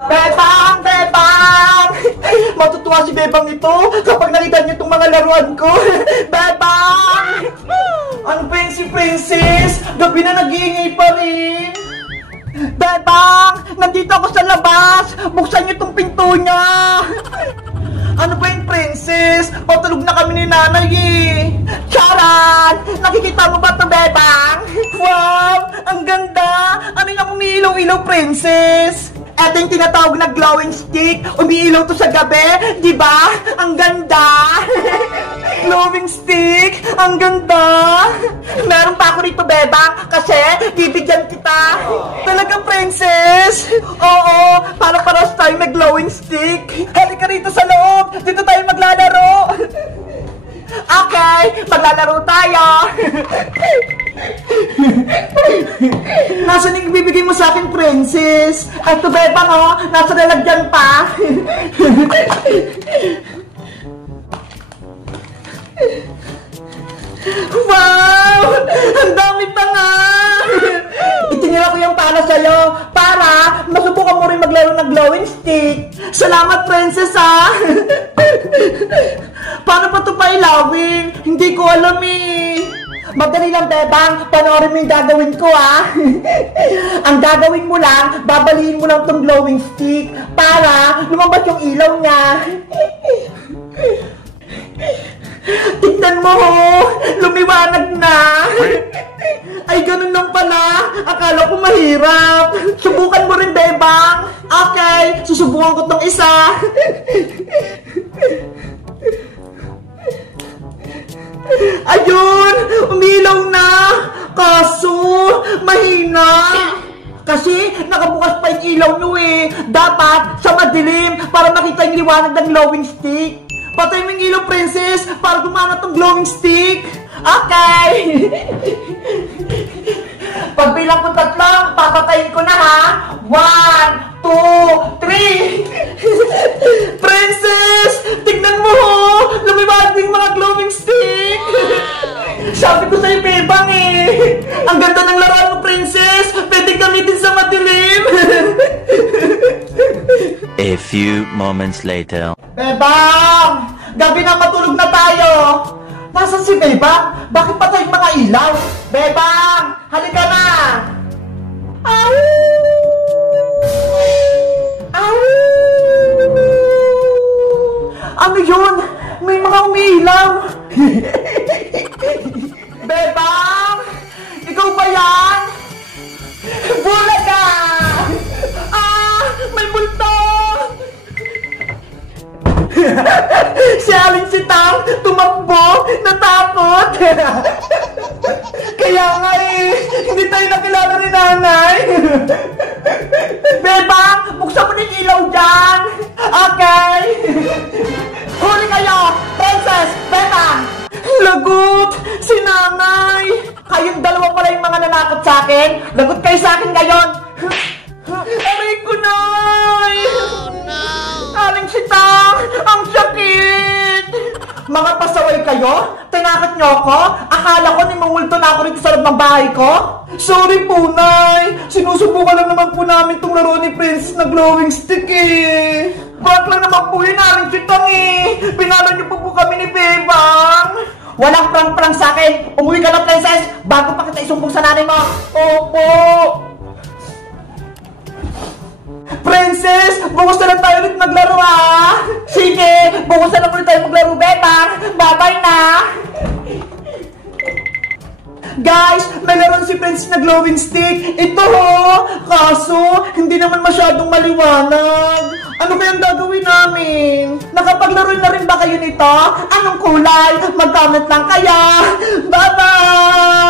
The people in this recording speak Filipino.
Bebang! Bebang! Matutuwa si Bebang ito kapag nakita niya itong mga laruan ko. Bebang! Ano ba yun si Princess? Gabi na nag-iingay pa rin. Bebang! Nandito ako sa labas! Buksan niyo itong pinto niya! Ano ba yung Princess? Patulog na kami ni nanay eh! Charan! Nakikita mo ba ito, Bebang? Wow! Ang ganda! Ano yung umiilaw-ilaw, Princess? Ito yung tinatawag na glowing stick. Umiilaw to sa gabi. Diba? Ang ganda! Glowing stick! Ang ganda! Meron pa ako rito, Bebang, kasi bibigyan kita. Talaga, Princess? Oo, para-paras tayo may glowing stick. Halika rito sa loob. Dito tayo maglalaro. Okay, maglalaro tayo. Nasaan yung bibigay mo sa akin, Princess? Ito, Bebang, oh. Nasa lalagyan pa. Wow! Ang dami pa nga! Itinira ko yung para sa'yo para masubukan mo rin maglaro ng glowing stick. Salamat, Princess, ha? Paano pa ito pailawin? Hindi ko alam eh. Madali lang, Bebang. Panoorin mo yung gagawin ko, ha? Ang gagawin mo lang, babaliin mo lang itong glowing stick para lumabas yung ilaw niya. Tignan mo, lumiwanag na. Ay, ganun lang pala. Akala ko mahirap. Subukan mo rin, Bebang. Okay, susubukan ko tong isa. Ayun, umilaw na. Kaso, mahina. Kasi nakabukas pa yung ilaw nyo eh. Dapat sa madilim para makita yung liwanag ng glowing stick. Patay mo yung ilaw, Princess, para gumana tong glowing stick. Okay. Pagbilang ko 3, papatayin ko na, ha. 1, 2, 3. Princess, tignan mo, lumiwanag yung mga glowing stick. Sabi ko sa'yo, Bebang eh. Ang ganda ng laruan mo, Princess. Pwede gamitin sa madilim. A few moments later. Bebang! Gabi na, matulog na tayo. Nasaan si Bebang? Bakit patay yung mga ilaw? Bebang! Halika na! Au! Au! Ano yun? May mga umiilaw. Bebang! Ikaw ba yan? Bulaga! Ah! May multo! Si Aling Sitang tumakbo, natakot. Kaya nga eh, hindi tayo nakilala ni nanay. Bebang, buksan mo yung ilaw dyan. Okay. Huli kayo, Princess, Bebang. Lagot, si nanay. Kayong dalawa pala yung mga nanakot sa akin. Lagot kayo sa akin ngayon. Aray ko, nay. Oh, no. Aling Sitang, ang sakit. Mga pasaway kayo? Tinakot nyo ako? Akala ko nimumulto na ako rito sa loob ng bahay ko? Sorry po, nay. Sinusubukan lang naman po namin itong laro ni Princess na glowing stick eh. Bakit lang naman po yun, Aling Sitang eh. Pinalo niyo po kami ni Bebang. Walang prang-prang sa akin. Umuwi ka na, Princess, bago pa kita isumbong sa nanay mo. Opo. Princess, bukas na lang tayo ulit maglaro, ha? Sige, bukas na lang ulit tayo maglaro, Bebang. Bye-bye na. Guys, may laruan si Princess na glowing stick. Ito, ho. Kaso, hindi naman masyadong maliwanag. Ano kayang gagawin namin? Nakapaglaro na rin ba kayo nito? Anong kulay? Mag-comment lang kaya. Bye-bye!